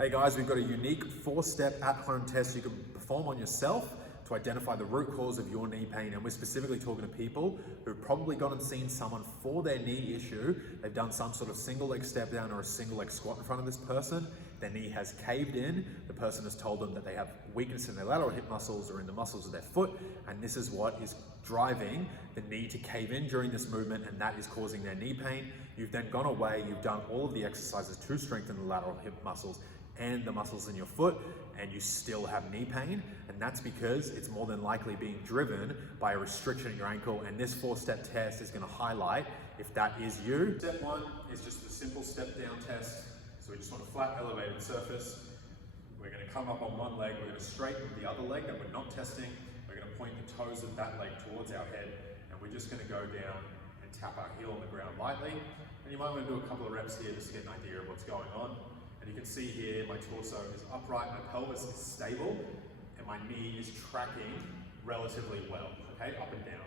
Hey guys, we've got a unique 4-step at-home test you can perform on yourself to identify the root cause of your knee pain. And we're specifically talking to people who've probably gone and seen someone for their knee issue. They've done some sort of single leg step down or a single leg squat in front of this person. Their knee has caved in. The person has told them that they have weakness in their lateral hip muscles or in the muscles of their foot. And this is what is driving the knee to cave in during this movement, and that is causing their knee pain. You've then gone away, you've done all of the exercises to strengthen the lateral hip muscles and the muscles in your foot, and you still have knee pain, and that's because it's more than likely being driven by a restriction in your ankle. And this 4-step test is going to highlight if that is you. Step 1 is just a simple step down test. So we just want a flat elevated surface. We're going to come up on one leg, we're going to straighten the other leg that we're not testing. We're going to point the toes of that leg towards our head, and we're just going to go down and tap our heel on the ground lightly. And you might want to do a couple of reps here just to get an idea of what's going on. And you can see here, my torso is upright, my pelvis is stable, and my knee is tracking relatively well, okay, up and down.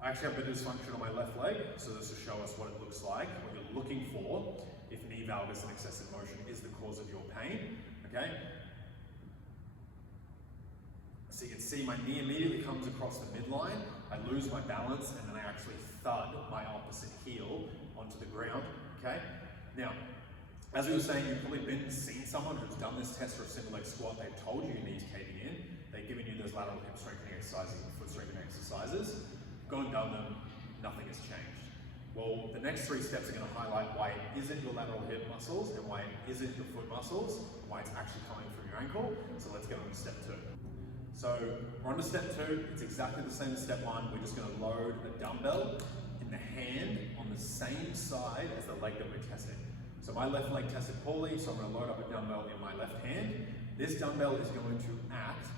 I actually have a bit of dysfunction on my left leg, so this will show us what it looks like, what you're looking for, if knee valgus and excessive motion is the cause of your pain, okay? So you can see my knee immediately comes across the midline, I lose my balance, and then I actually thud my opposite heel onto the ground, okay? Now, as we were saying, you've probably been and seen someone who's done this test for a single leg squat. They've told you your knee's caving in. They've given you those lateral hip strengthening exercises and foot strengthening exercises. Gone and done them, nothing has changed. Well, the next 3 steps are going to highlight why it isn't your lateral hip muscles and why it isn't your foot muscles, and why it's actually coming from your ankle. So let's get on to step 2. So we're on to step 2. It's exactly the same as step 1. We're just going to load a dumbbell in the hand on the same side as the leg that we're testing. So my left leg tested poorly, so I'm going to load up a dumbbell in my left hand. This dumbbell is going to act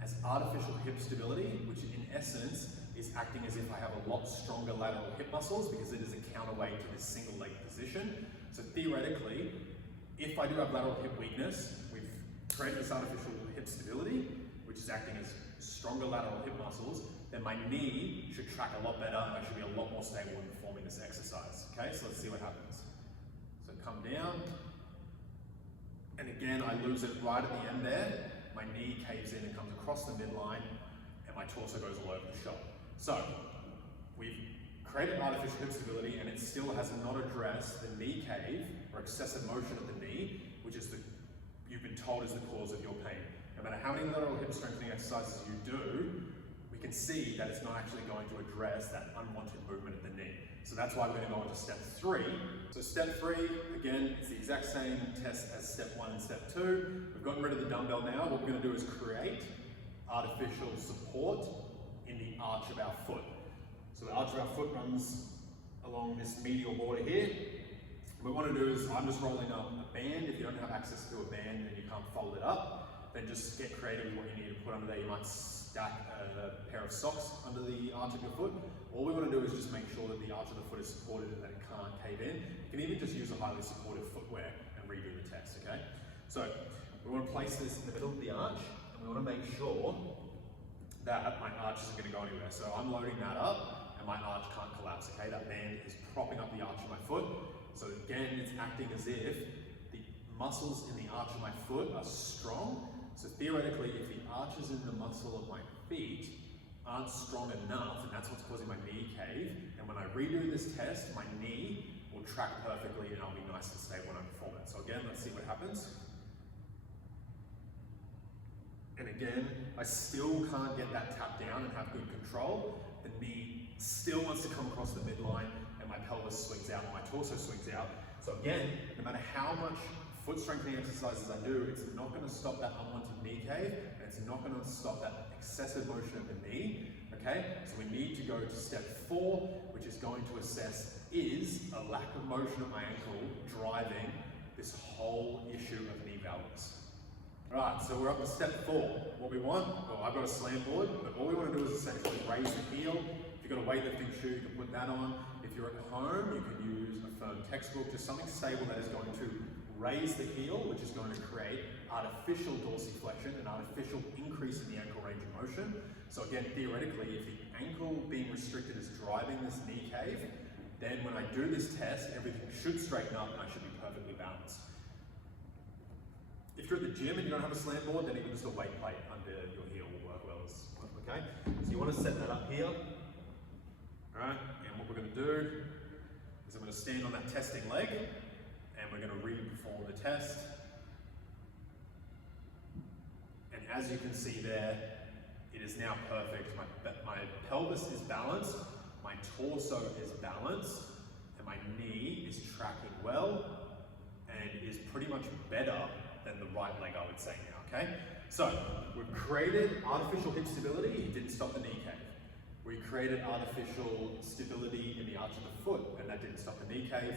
as artificial hip stability, which in essence is acting as if I have a lot stronger lateral hip muscles because it is a counterweight to this single leg position. So theoretically, if I do have lateral hip weakness, we've created this artificial hip stability, which is acting as stronger lateral hip muscles, then my knee should track a lot better and I should be a lot more stable in performing this exercise. Okay, so let's see what happens. So come down, and again I lose it right at the end there. My knee caves in and comes across the midline, and my torso goes all over the shop. So we've created artificial hip stability, and it still has not addressed the knee cave or excessive motion of the knee, which is you've been told is the cause of your pain. No matter how many lateral hip strengthening exercises you do, we can see that it's not actually going to address that unwanted movement of the knee. So that's why we're going to go on to step 3. So step 3, again, it's the exact same test as step 1 and step 2. We've gotten rid of the dumbbell now. What we're going to do is create artificial support in the arch of our foot. So the arch of our foot runs along this medial border here. What we want to do is, I'm just rolling up a band. If you don't have access to a band and you can't fold it up, then just get creative with what you need to put under there. You might stack a pair of socks under the arch of your foot. All we want to do is just make sure that the arch of the foot is supported and that it can't cave in. You can even just use a highly supportive footwear and redo the test, okay? So we want to place this in the middle of the arch, and we want to make sure that my arch isn't going to go anywhere. So I'm loading that up, and my arch can't collapse, okay? That band is propping up the arch of my foot. So again, it's acting as if the muscles in the arch of my foot are strong. So theoretically, if the arches in the muscle of my feet aren't strong enough, and that's what's causing my knee cave, and when I redo this test, my knee will track perfectly and I'll be nice and stable when I perform it. So again, let's see what happens. And again, I still can't get that tap down and have good control. The knee still wants to come across the midline, and my pelvis swings out and my torso swings out. So again, no matter how much foot strengthening exercises I do, it's not going to stop that unwanted knee cave, and it's not going to stop that excessive motion of the knee, okay? So we need to go to step 4, which is going to assess, is a lack of motion at my ankle driving this whole issue of knee valgus? Alright, so we're up to step 4. What we want, well, I've got a slam board, but all we want to do is essentially raise the heel. If you've got a weightlifting shoe, you can put that on. If you're at home, you can use a firm textbook, just something stable that is going to raise the heel, which is going to create artificial dorsiflexion, an artificial increase in the ankle range of motion. So again, theoretically, if the ankle being restricted is driving this knee cave, then when I do this test, everything should straighten up and I should be perfectly balanced. If you're at the gym and you don't have a slant board, then even just a weight plate under your heel will work well as well, okay? So you want to set that up here, all right? And what we're going to do is I'm going to stand on that testing leg and we're going to re-perform the test. And as you can see there, it is now perfect. My pelvis is balanced, my torso is balanced, and my knee is tracking well and is pretty much better than the right leg, I would say now, okay? So, we've created artificial hip stability, it didn't stop the knee cave. We created artificial stability in the arch of the foot, and that didn't stop the knee cave.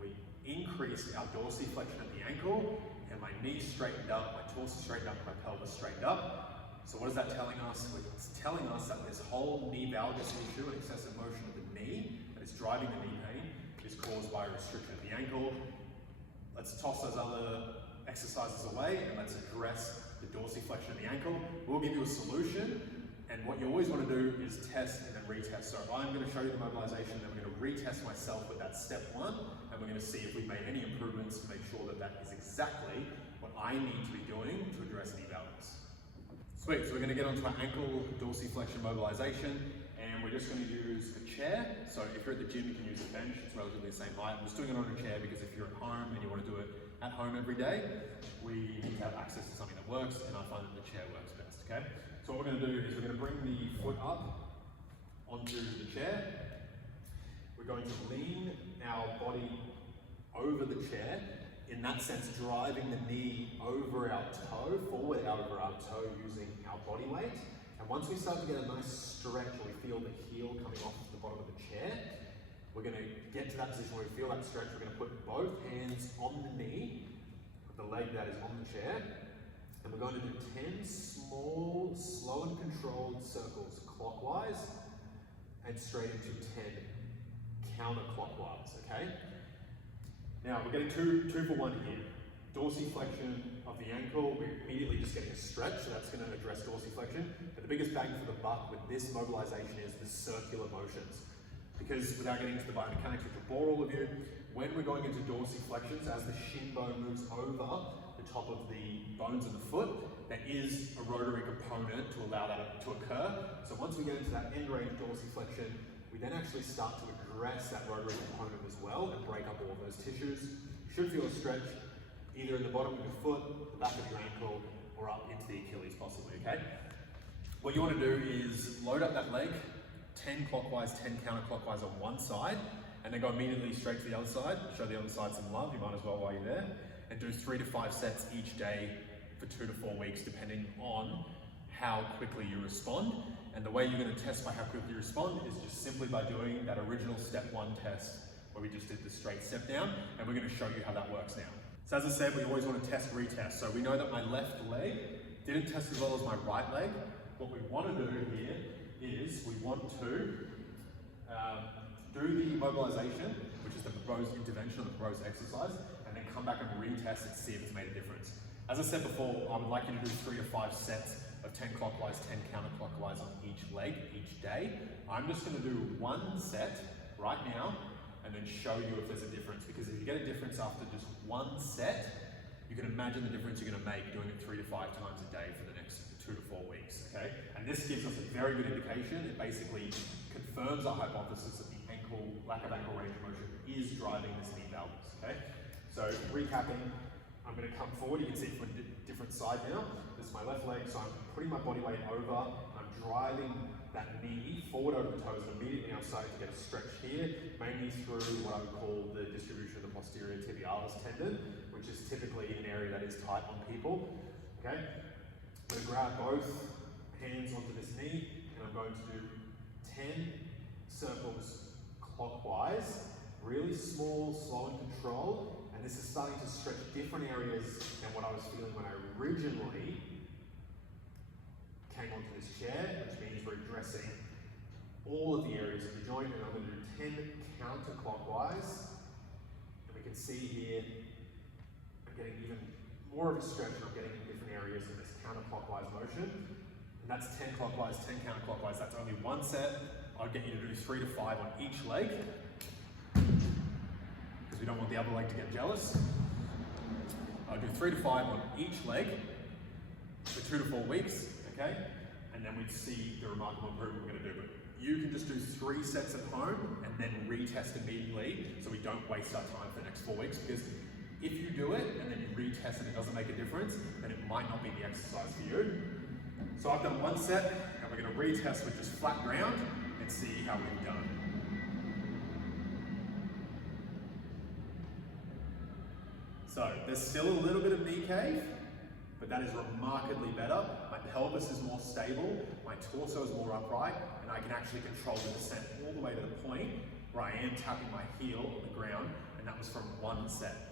We increased our dorsiflexion at the ankle, and my knee straightened up, my torso straightened up, my pelvis straightened up. So what is that telling us? It's telling us that this whole knee valgus issue and excessive motion of the knee that is driving the knee pain is caused by a restriction of the ankle. Let's toss those other exercises away and let's address the dorsiflexion of the ankle. We'll give you a solution, and what you always want to do is test and then retest. So I'm going to show you the mobilization, then we're going to retest myself with that step one, and we're going to see if we've made any improvements to make sure that that is exactly what I need to be doing to address knee valgus. Sweet, so we're going to get onto our ankle dorsiflexion mobilization, and we're just going to use a chair. So if you're at the gym, you can use a bench, it's relatively the same height. I'm just doing it on a chair because if you're at home and you want to do it at home every day, we need to have access to something that works, and I find that the chair works best, okay? So what we're going to do is we're going to bring the foot up onto the chair. We're going to lean our body over the chair, in that sense driving the knee over our toe, forward over our toe using our body weight. And once we start to get a nice stretch and we feel the heel coming off the bottom of the chair, we're going to get to that position where we feel that stretch. We're going to put both hands on the knee, the leg that is on the chair, and we're going to do 10 small, slow and controlled circles clockwise and straight into 10 counterclockwise, okay? Now, we're getting two for one here. Dorsiflexion of the ankle, we're immediately just getting a stretch, so that's going to address dorsiflexion. But the biggest bang for the buck with this mobilization is the circular motions. Because without getting into the biomechanics, which will bore all of you, when we're going into dorsiflexions, as the shin bone moves over the top of the bones of the foot, there is a rotary component to allow that to occur. So once we get into that end range dorsiflexion, we then actually start to address that rotary component as well and break up all of those tissues. You should feel a stretch either in the bottom of your foot, the back of your ankle, or up into the Achilles possibly, okay? What you want to do is load up that leg, 10 clockwise, 10 counterclockwise on one side, and then go immediately straight to the other side. Show the other side some love, you might as well while you're there, and do 3 to 5 sets each day for 2 to 4 weeks, depending on how quickly you respond. And the way you're going to test by how quickly you respond is just simply by doing that original step 1 test where we just did the straight step down, and we're going to show you how that works now. So as I said, we always want to test, retest. So we know that my left leg didn't test as well as my right leg. What we want to do here is we want to do the mobilization, which is the proposed intervention or the proposed exercise, and then come back and retest and see if it's made a difference. As I said before, I would like you to do 3 to 5 sets of 10 clockwise, 10 counterclockwise on each leg, each day. I'm just going to do 1 set right now and then show you if there's a difference, because if you get a difference after just 1 set, you can imagine the difference you're going to make doing it 3 to 5 times a day for the next 2 to 4 weeks, okay? And this gives us a very good indication. It basically confirms our hypothesis that the lack of ankle range of motion is driving this knee valgus, okay? So recapping, I'm going to come forward. You can see from a different side now. This is my left leg, so I'm putting my body weight over. I'm driving that knee forward over the toes, and immediately I'm starting to get a stretch here, mainly through what I would call the distribution of the posterior tibialis tendon, which is typically an area that is tight on people, okay? I'm going to grab both hands onto this knee, and I'm going to do 10 circles clockwise, really small, slow and controlled, and this is starting to stretch different areas than what I was feeling when I originally came onto this chair, which means we're addressing all of the areas of the joint, and I'm going to do 10 counterclockwise, and we can see here I'm getting even more of a stretch, and I'm getting in different areas in this counterclockwise motion, and that's 10 clockwise, 10 counterclockwise. That's only 1 set. I'll get you to do 3 to 5 on each leg, because we don't want the other leg to get jealous. I'll do 3 to 5 on each leg for 2 to 4 weeks, okay? And then we'd see the remarkable improvement we're gonna do. But you can just do 3 sets at home and then retest immediately so we don't waste our time for the next 4 weeks, because if you do it and then you retest and it doesn't make a difference, then it might not be the exercise for you. So I've done 1 set and we're gonna retest with just flat ground and see how we've done. So there's still a little bit of knee cave, but that is remarkably better. My pelvis is more stable, my torso is more upright, and I can actually control the descent all the way to the point where I am tapping my heel on the ground, and that was from 1 set.